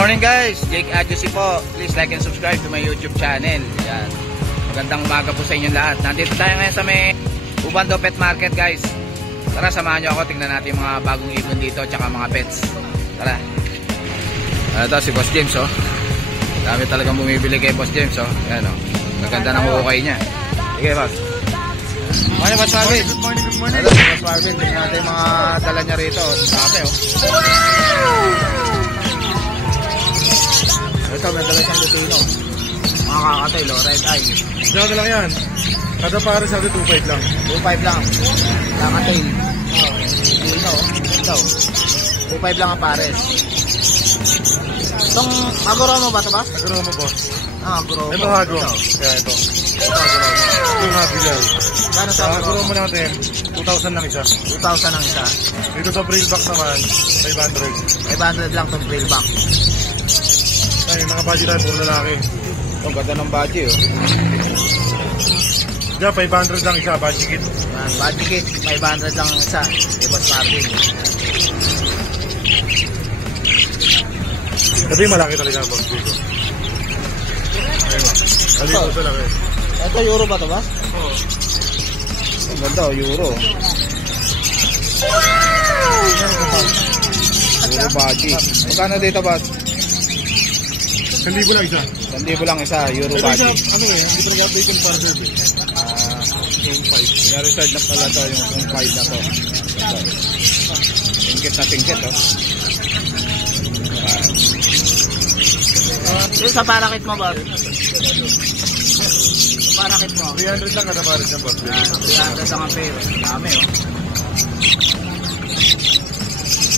morning guys, Jake Adjusi po. Please like and subscribe to my YouTube channel. Yan. Magandang umaga po sa inyong lahat. Nandito tayo ngayon sa may Ubando Pet Market guys. Tara, samahan nyo ako. Tingnan natin yung mga bagong ibon dito tsaka mga pets. Tara. Ito si Boss James oh. Dami talagang bumibili kay Boss James oh. Yan oh. Maganda ng hukay niya. Sige Boss. Morning Boss Marvin. Good morning, good morning. Hello Boss Marvin. Tingnan natin yung mga dala niya rito. Dami oh. Ito, may dala siyang lutino. Mga kakatay, red eye. Diyan na lang yan. Kada para sa 2.5 lang. 2.5 lang. Kakatay. Lutino. Ito. 2.5 lang ang pares. Itong Agoromo ba ito ba? Agoromo po. Agoromo. Ito Agoromo. Kaya ito. Ito Agoromo. Ito yung Habigal. Gano'n sa Agoromo natin, 2,000 lang isa. 2,000 ang isa. Dito sa Brailleback naman, 500. 500 lang itong Brailleback. Ay, mga badge tayo, puro lalaki. Ang ganda ng badge oh. Diyan, 500 lang isa, badge kit. Yan, badge kit, 500 lang ang isa. Kay Boss Marvin. Kasi malaki talaga ang box dito. Ayun, halito sa laki. Ito, Euro ba ito ba? Oo. Ang ganda oh, Euro. Euro badge. Magkano dito ba? 1,000 lang isa. 1,000 lang isa, Euro Ito badge. isa, ano eh, hindi pa nag-update yung parcel eh. Yung 5. Pina-reserve na pala to, yung 5 na to. Tingkit na tingkit oh. Yung sa parakit mo ba? Sa parakit mo? 300 lang kada para siyang box. 300 lang ang pair. Dami oh.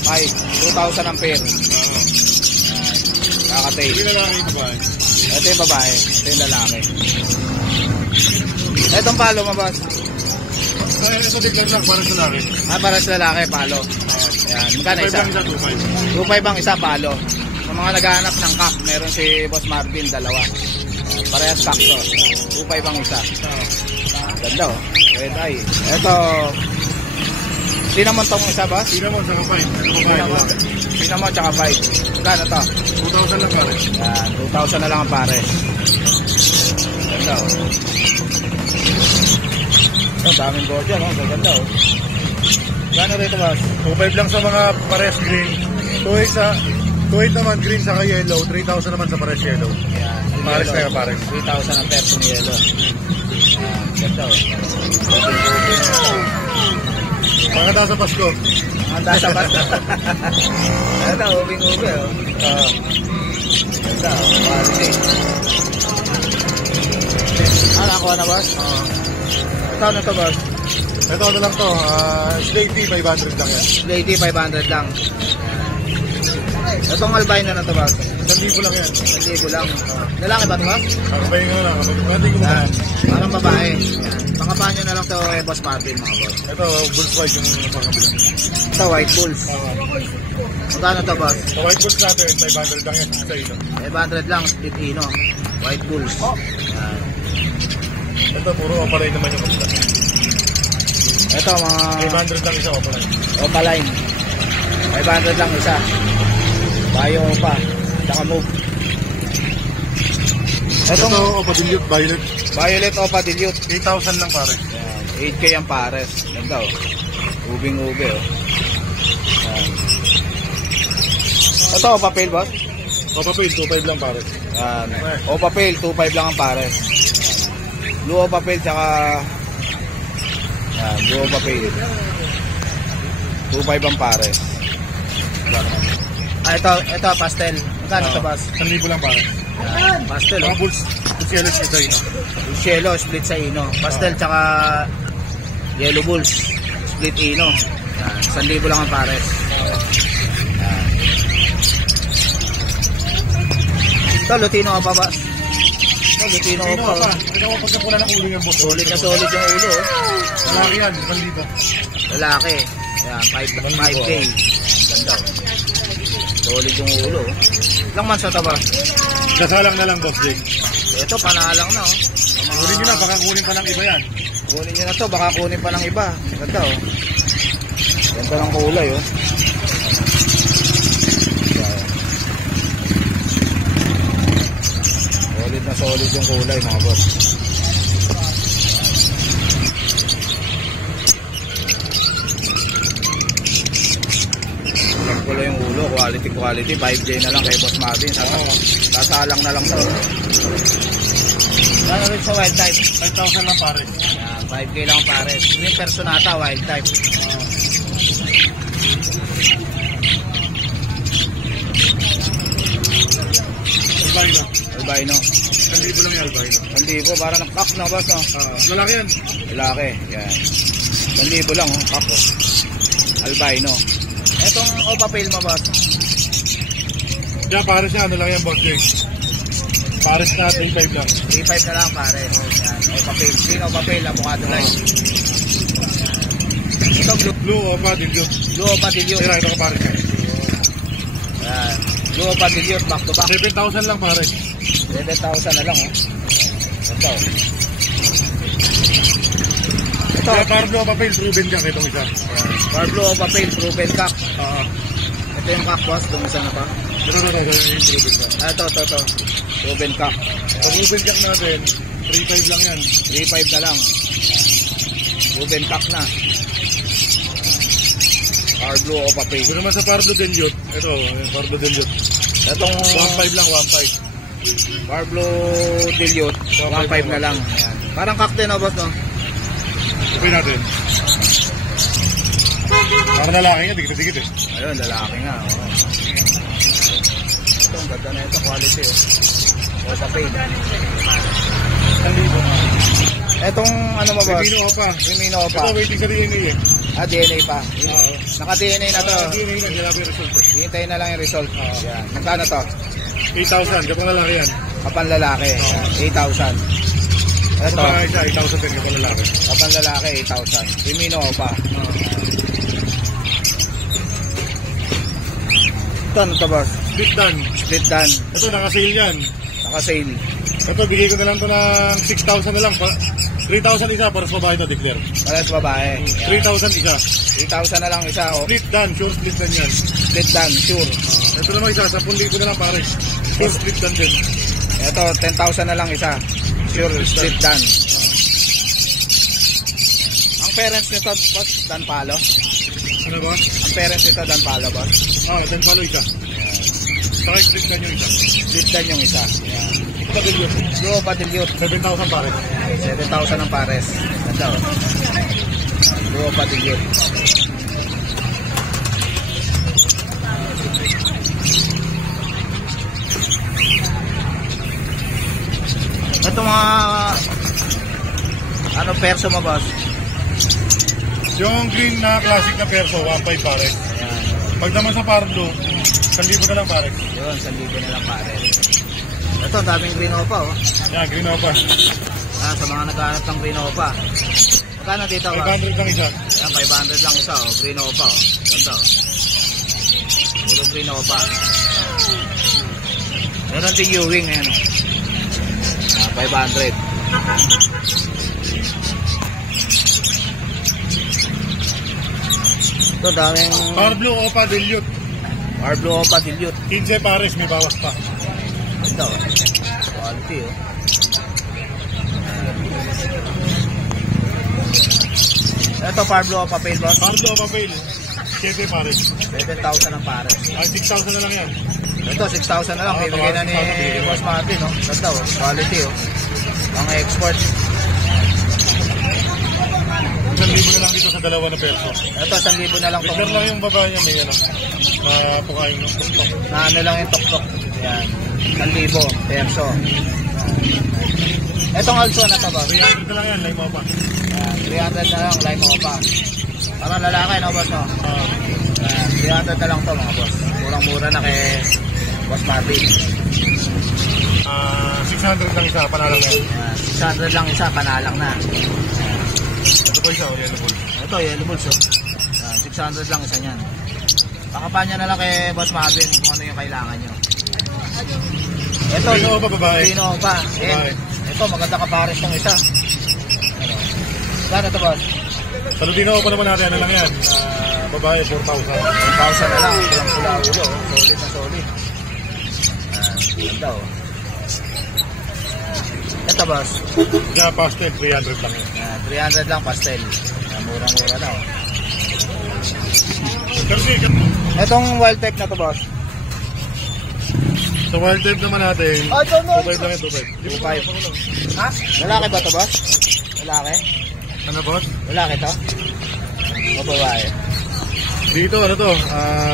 2,000 ang pair. Oo. Kakatay. Hindi na lang ito ba? Ito yung babae. Ito yung lalaki. Itong palo mo boss? Ay, ito declare lang para sa laki. Para sa lalaki, palo. Ayan, magkano isa? 2.5 ang isa, palo. Sa mga naghahanap ng cock, meron si Boss Marvin, dalawa. Parehas cock to. 2.5 ang isa. Ganda oh. Red eye. Ito, cinnamon tong isa boss? Cinnamon sa kapay. Cinnamon tsaka 5. Magkano to? 2,000 lang pare. Yan, 2,000 na lang ang pare. Ganda oh. Oh, daming gorgeous oh. Ganda oh. Gano rito boss? 2,500 lang sa mga pares green. 2,800 naman green saka yellow. 3,000 naman sa pares yellow. Yan, Pares yellow. kaya pares. 3,000 ang perso ni yellow. Yan, ganda oh. Mga daw sa Pasko. Handa sa bato. Ito, ubing-ube oh. Ganda oh. Quality. Nakuha na boss? Ito na to boss? Ito ano lang to. Slaty 500 lang yan. Lady 500 lang. Itong albino na to boss? 1,000 lang yan. 1,000 lang. Lalaki ba ito boss? Kakabay nga lang. Hindi ko Yan. mukha. Parang babae. Yan. Pangapahan nyo na lang to Boss Marvin mga boss. Ito, Bulls White yung pangabila. Ito White Bulls. Magkano to boss? Sa White Bulls natin, 500 lang yan. Sa ito. 500 lang, split ino. White Bulls. Yan. Ito, puro opaline naman yung kapila. Ito mga 500 lang isa opaline. Opaline. 500 lang isa. Bayo pa. Tsaka move. Ito, Opa Dilute Violet. Violet Opa Dilute. 8,000 lang pare. Yan. 8K ang pares. Ganda oh. Ubing-ube oh. Yan. Ito Opa Pale boss? Opa Pale, 2,500 lang pare. Yan. Opa Pale, 2.5 lang ang pares. Yan. Blue Opa Pale tsaka yan, Blue Opa Pale. 2.5 ang pares. Ito pastel. Magkano ito boss? 1,000 lang pare. Yan. Pastel Mga oh. Bulls, Bulls isa ino. Yellow, split sa ino. Pastel tsaka yellow bulls. Split ino. Yan. 1,000 lang ang pares. Yan. Ito, Lutino ka pa ba? Ito, Lutino ka pa. Ito ko pagkapula ng ulo yung boss. Solid na solid yung ulo. Oh. Malaki yan, 1,000. Lalaki. Yan, 5K. Yan, ganda. Solid yung ulo. Ilang months na ito ba? Kasalang na lang boss Jake. Ito, panalang na oh. Kunin nyo na, baka kunin pa ng iba yan. Kunin nyo na to, baka kunin pa ng iba. Ganda oh. Ganda ng kulay oh. solid yung kulay mga boss. Kulay yung ulo, quality, 5K na lang kay Boss Marvin. Sasalang na lang to. Ano rin sa wild type? 5,000 lang pare. Yan, 5K lang pare. Yung personata, wild type. Albino. Albino. 1,000 lang yung albino. 1,000, parang nakpak na boss, no? Lalaki yan. Lalaki, yan. 1,000 lang, oh, kap, oh. Albino. Etong Opa Pale mo, boss? Yan, pares niya. Ano lang yan, boss Jake? Pares na 3,500 lang. 3,500 na lang, pare. Yan, Opa Pale. Green Opa Pale, avocado line. Ito, Blue Opa Dilute. Blue Opa Dilute. Tira, ito ka pares niya. Yan. Blue Opa Dilute, back to back. 7,000 lang pare. 7,000 na lang, oh. Ito. Ito. Kaya Parblo Opa Pale, proven ka itong isa. Parblo Opa Pale, proven cock. Ito yung cock, boss. Itong isa na pa. Ito, yung proven ka. Ito. Proven cock. Ang proven ka natin, 3,500 lang yan. 3,500 na lang. Proven cock na. Parblo Opa Pale. Kung naman sa Parblo Dilute, ito, yung Parblo Dilute. Itong 1,500 lang, 1,500. Parblo Dilute, 1,500 na lang. Ayan. Parang cock din, boss, no? Sabi natin. Parang lalaki nga, dikit-dikit eh. Ayun, lalaki nga. Oo. Ito, ang ganda na ito. Quality, oh. Opa Pale. 1,000. Etong ano mo, boss? Rimino Opa. Rimino Opa. Ito, waiting sa DNA eh. DNA pa. Oo. Naka-DNA na to. DNA na, wala pa yung result eh. Hintayin na lang yung result. Yan. Magkano to? 8,000, kapag lalaki yan. Kapan lalaki. 8,000. Ito. Kapag isa, 8,000 din kapag lalaki. Kapan lalaki, 8,000. Rimino Opa. Ito, ano to, boss? Split dan. Split dan. Ito, naka-sale yan. Naka-sale. Ito, bigay ko na lang to ng 6,000 na lang. 3,000 isa para sa babae ito, declare. Pares babae. Yan. 3,000 isa. 3,000 na lang isa. Oh. Split dan, sure split dan yan. Split dan, sure. Ito naman isa, 10,000 na lang pare. Sure split dan din. Ito, 10,000 na lang isa. Sure, split dan. Ang parents nito, boss, Dan Palo. Ano ba? Ang parents nito, Dan Palo, boss. Dan palo isa. Saka split dan yung isa. Split dan yung isa. Yan. Ito Dilute. Blue Opa Dilute. 7,000 pare. 7,000 ang pares. Ganda, oh. Blue Opa Dilute. Ito mga ano perso mo, boss? Yung green na classic na perso, 1,500 pare. Ayan. Pag naman sa Parblo, 1,000 na lang pare. Yun, 1,000 na lang pares. Ito, daming green opa, oh. Yan, green Opa. Sa mga naghahanap ng green opa. Magkano dito, boss? 500 lang isa. Ayan, 500 lang isa, oh. Green opa, oh. Ganda, oh. Puro green opa. Meron din Ewing, ayan, oh. 500. Ito, daming Parblo Opa Dilute. Parblo Opa Dilute. 15 pares, may bawas pa. Ito, quality, oh. Ito, Parblo Opa Pale, boss. Parblo Opa Pale, 7 pares. 7,000 ang pares. Ay, 6,000 na lang yan. Ito, 6,000 na lang. Bibigyan na ni Boss Martin, no? Ganda, oh. Quality, oh. Mga export. 1,000 na lang dito sa dalawa na perso. Ito, 1,000 na lang to. Declare lang yung babae niya, may ano. Mapukain ng tuktok. Na ano lang yung tok-tok. Yan. 1,000 perso. Itong also na to, boss. 300 na lang yan, lime Opa. Yan, 300 na lang, lime opa. Para lalaki, no, boss, no? 300 na lang to, mga boss. Murang-mura na kay Boss Martin. 600 lang isa, panalang na yan. 600 lang isa, panalang na. Ito po isa, yellow bull. Ito, yellow bulls, oh. 600 lang isa niyan. Pakapanya na lang kay Boss Martin kung ano yung kailangan nyo. Ito, Green Opa, babae. Green Opa. Babae. Ito, maganda kapares ng isa. Gano'n ito, boss? Sa Lutino Opa naman natin, ano lang yan? Babae, 4,000. 1,000 na lang. Pulang pula ulo. Solid na solid. Ganda, oh. Ito boss. Kaya pastel, 300 lang yan. Yan, 300 lang pastel. Yan, murang-mura na oh. Itong wild type na to boss. Sa wild type naman natin, 2.5 lang yan, 2.5. 2.5. Ha? Lalaki ba to boss? Lalaki? Ano boss? Lalaki to? O babae? Dito, ano to?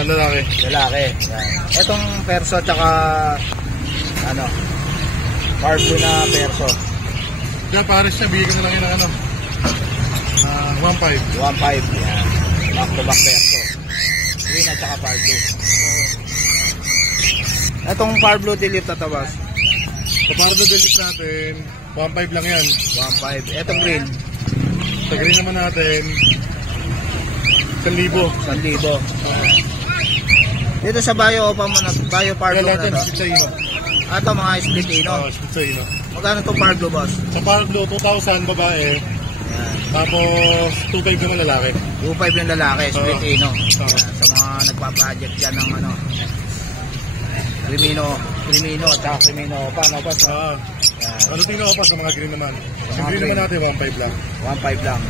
Lalaki. Lalaki. Yan. Itong perso tsaka ano, Parblo na perso. Kaya pares siya, bigyan ko na lang yun ng ano. 1.5. 1.5. Yan. Back to back perso. Green at tsaka Parblo. Itong Parblo dilip na to boss. Sa Parblo delete natin, 1.5 lang yan. 1.5. Itong green. Sa green naman natin, 1,000. 1,000. Dito sa Bayo Opa mo na, Bayo Parblo Kaya na natin, to. split sa ino. Ito mga split ino. Split sa ino. Magkano itong Parblo boss? Sa Parblo, 2,000 babae. Yan. Tapos, 2.5 naman lalaki. 2.5 yung lalaki, split Oo. ino. Oo. Yan. Sa mga nagpa-project dyan ng ano, Crimino at saka Crimino Opa, no boss? Yan. Ano tingnan ko pa sa mga green naman? Sa green green. naman natin, 1.5 lang. 1.5 lang.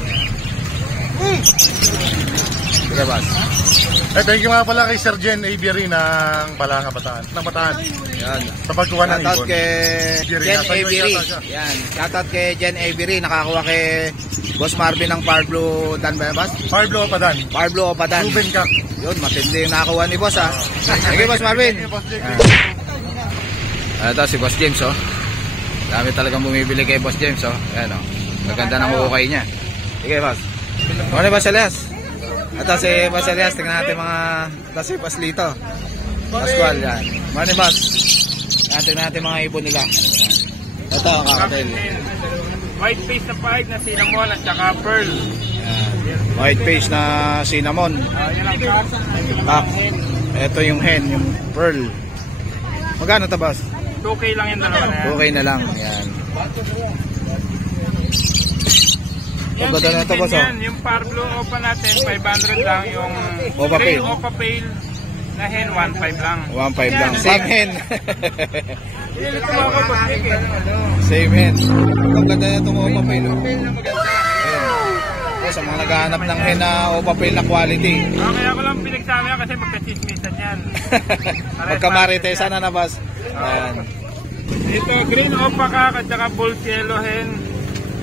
Sige boss. Thank you nga pala kay Sir Jen Avery ng Balanga, Bataan. Ng Bataan. Yan. Sa pagkuha ng Shoutout ibon. kay Avery. Jen Nasa iyo Avery. yata siya. Yan. Shoutout kay Jen Avery. Nakakuha kay Boss Marvin ng Parblo Dan ba yan, boss? Parblo Padan. Parblo Opadan. Ruben Kak. Yun, matindi yung nakakuha ni boss ha. Sige boss Marvin. Thank you, Boss Jake. Ito si Boss James oh. Dami talagang bumibili kay Boss James oh. Ayan oh. Maganda ng hukay niya. Sige boss. Ano ba Elias? Ito si Boss Elias. Tingnan natin mga... Ito si Boss Lito. Pascual yan. Ano boss? Tingnan natin mga ibon nila. Ito ang kakatel. White face na pahig na cinnamon at saka pearl. White face na cinnamon. Yun lang. Back. Ito yung hen, yung pearl. Magkano ito boss? 2K lang yung dalawa na yan. Okay na lang. Yan. Yan, Pagkada na ito boss oh. yan, yung Parblo Opa natin, 500 lang. Yung Opa Grey Pale. Opa Pale na hen, 1.5 lang. 1.5 lang. Same hen. Ito ako po. Same hen. Ang ganda na itong Opa Pale. Sa mga naghahanap ng hen na Opa Pale na quality. Kaya ko lang pinagsama yan kasi magkasismisan yan. Magkamaritesan na boss. Ayan. Ito, Green Opa Kak at saka Bull Yellow hen,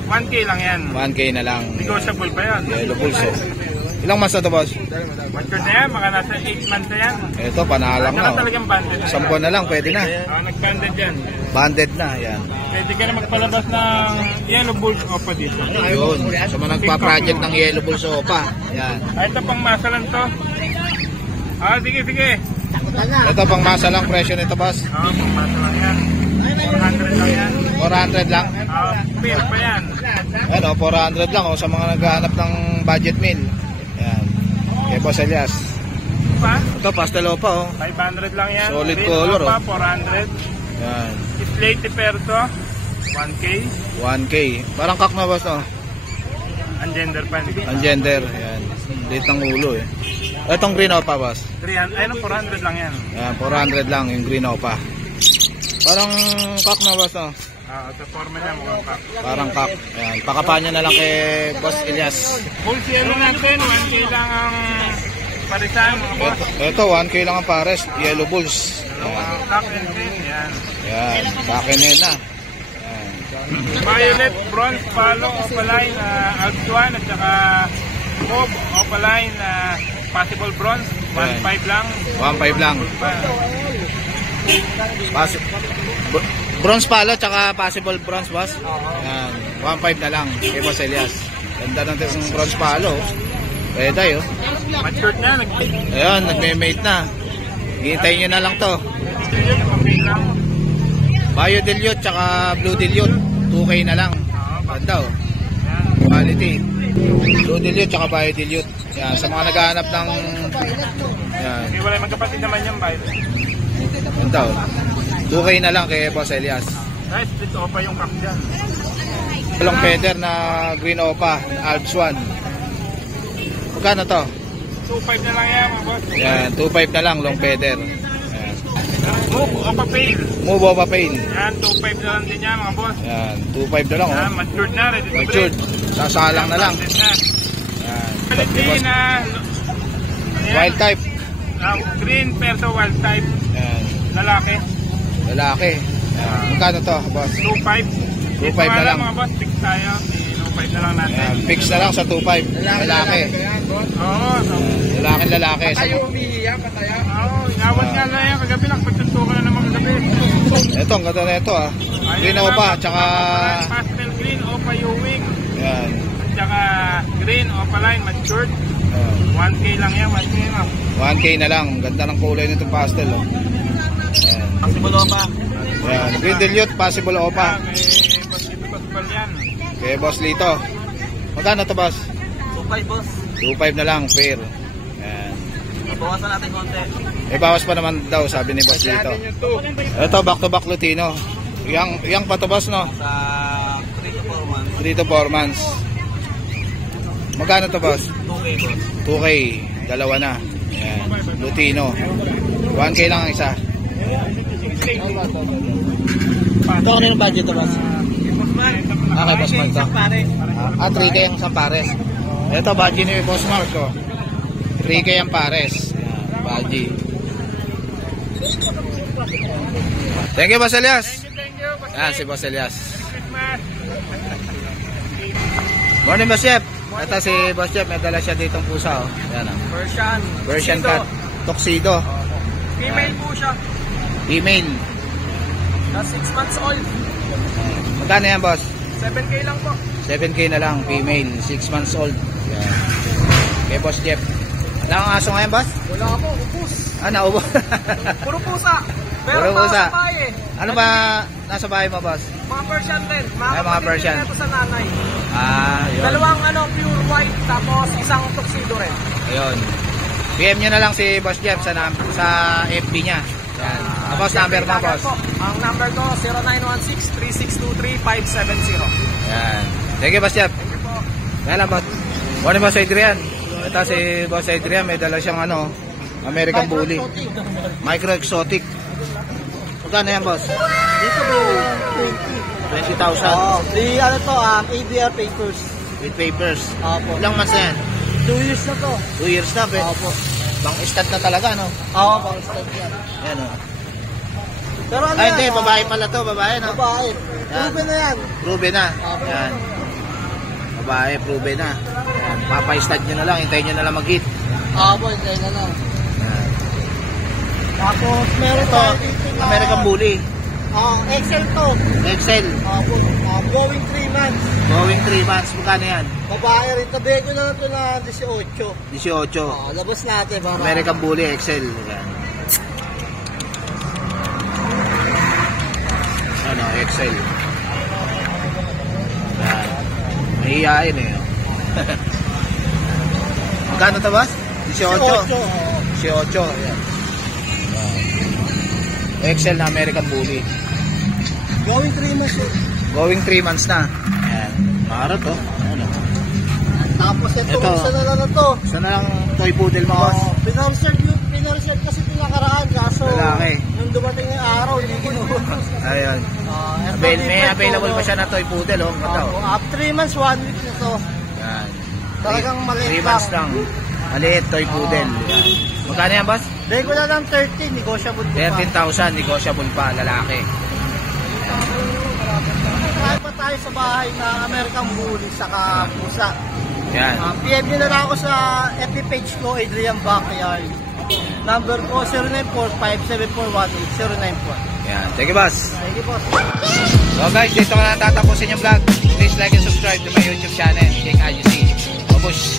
1K lang yan. 1K na lang. Negotiable pa yan. Yellow pulso. Ilang months na ito boss? Mature na yan, mga nasa 8 months na yan. Ito, panalang Saka na. Oh. talagang banded na 10 buwan na lang, pwede na. Nag-banded yan. Banded na, yan. Pwede ka na magpalabas ng Yellow Bull Opa dito. Yun. Sa mga nagpa-project ng Yellow Pulso Opa. Yan. Ito pang masalan to. Sige. Ito pang masa lang presyo nito boss. Pang masalan yan. 400 lang yan. 400 lang. Pair pa yan. Ano, 400 lang oh, sa mga naghahanap ng budget meal. Yan. Kay Boss Elias. Pa? Ito, pastel opa oh. 500 lang yan. Solid Green color, Opa, oh. 400. Yan. Slate Perto, 1K. 1K. Parang kak na boss oh. Ang gender pa. Ang gender. Yan. Dito ng ulo eh. Itong green opa boss. 300, ayun, 400 lang yan. Yan, 400 lang yung green opa. Parang kak na boss oh. Sa forma niya mukhang kak. Parang kak. Yan. Pakapanya na lang kay Boss Elias. Full yellow natin, 1K lang ang parisan, mga boss. Ito, 1K lang ang pares. Yellow Bulls. Yan. Kak and green, yan. Yan. Bakin na. Violet, bronze, palo, opaline, Alpsuan, at saka Bob, opaline, possible bronze, 1.5 lang. 1.5 lang. Bronze palo tsaka possible bronze boss. Yan. 1.5 na lang kay Boss Elias. Ganda ng yung bronze palo. Pwede yun. Matured na, Ayun, nagme-mate na. Hintayin nyo na lang to. okay lang. Bio Dilute tsaka Blue Dilute. 2K na lang. Ganda oh. Quality. Blue Dilute tsaka Bio Dilute. Yan. Sa mga naghahanap ng... Yan. Okay, wala magkapatid naman yung Violet. Ganda oh. 2K na lang kay Boss Elias. Guys, dito pa yung kak dyan. Long feather na green opa, Alps 1. Magkano to? 2.5 na lang yan, mga boss. Yan, 2.5 na lang long feather. Yan. Move o papel. Move o papain. Yan, 2.5 na lang din yan mga boss. Yan, 2.5 na lang Yan, oh. matured na, ready to Matured. breed. Sasalang na lang. Branded na. Yan. Quality na ayan, Wild type. green perso wild type. Yan. Lalaki. Lalaki. Yan. Magkano to, boss? 2.5. 2.5 na lang. Mga boss, fix tayo. 2.5 na lang natin. Yan. Fix na lang sa 2.5. Lalaki. Oo, so. Lalaki. Oo, inawat nga na yan. Kagabi nakapagtuntukan na naman kagabi. Ito, ang ganda na ito ah. Green opa, tsaka... Pastel green opa Ewing. Yan. At tsaka green opa line matured. Yan. 1K lang yan, 1K lang. 1K na lang. Ganda ng kulay nitong pastel oh. Yan. Possible opa. Yan. Green dilute, possible opa. May possible yan. Okay, boss Lito. Magkano to, boss? 2.5 boss. 2.5 na lang, fair. Yan. Bawasan natin konti. Eh, bawas pa naman daw, sabi ni boss Lito. Ito, back to back Lutino. Yang pa to, boss, no? Sa 3 to 4 months. 3 to 4 months. Magkano to, boss? 2K boss. 2K. Dalawa na. Yan. Lutino. 1K lang ang isa. Ito ano yung budget to boss? Okay, boss Mark to. 3K ang isang pares. Ito, budget ni boss Mark ko. 3K ang pares. Yan, budget. Thank you, Boss Elias. Thank you. Yan, si Boss Elias. Christmas. Morning, Boss Jeff. Ito si Boss Jeff, may dala siya ditong pusa. Oh. Yan, oh. Persian cat. Tuxedo. Female po siya. Female. That's 6 months old. Magkano yan, boss? 7K lang po. 7K na lang, female. 6 months old. Yan. Okay, Boss Jeff. Wala kang aso ngayon, boss? Wala po, upos. Naubo. Puro pusa. Pero Puro pusa. mga babae. Ano ba nasa bahay mo, boss? Mga Persian rin. Ay, mga Persian. Ito sa nanay. Yun. Dalawang pure white tapos isang tuxedo rin. Ayun. PM nyo na lang si Boss Jeff sa FB niya. Yan. Tapos number mo, boss. Ang number ko 0916-3623-570. Yan. Thank you, Boss Jeff. Thank you po. Yan lang, boss. Morning, Boss Adrian. Ito si Boss Adrian, may dala siyang American Bully. Micro Exotic. Magkano yan, boss? Dito po, 20,000. ano to, ABR papers. With papers. Opo. Ilang months na yan? 2 years na to. 2 years na, pe. Opo. Bang stat na talaga, no? Oo, pang start yan. Yan, o. Pero ano Ay, yan, hindi, babae pala to, babae, no? Babae. Yan. Proven na yan. Proven na. Opo. Yan. Babae, proven na. Yan. Papay-stat nyo na lang, hintayin nyo na lang mag-hit. Opo, hindi na lang. Yan. Tapos meron Ito, tayo dito na... American Bully. Excel to. Excel. Opo, going 3 months. Going 3 months. Magkano yan? Babae rin. Tabi ko na lang to na 18. 18. Labas natin para... American Bully, Excel. Yan. Ano, Excel. Yan. Nahihain eh. Magkano to, boss? 18. 18. Yan. Excel na American Bully. Going 3 months. Going 3 months na. Ayan. Maharap to. Ano? Tapos ito, Ito. isa na lang na to. Isa na lang toy poodle mo, boss. Pinarserve kasi pinakaraan kaso Lalaki. nung dumating yung araw hindi kinuha. Ayun. May available pa siya na toy poodle, oh. Ang ganda, oh. 3 months, 1 week na to. Yan. Talagang maliit 3 months lang. Maliit, toy poodle. Yan. Magkano yan, boss? Dahil ko na lang 13, negotiable pa. 13,000, negotiable pa, lalaki. Kahit pa tayo sa bahay na American Bully saka pusa. Yan. PM nyo na lang ako sa FB page ko, Adrian Backyard. Number ko 0945-741-8094. Yan. Thank you, boss. Thank you, boss. So guys, dito ko na tatapusin yung vlog. Please like and subscribe to my YouTube channel, Jake IGC. Babush!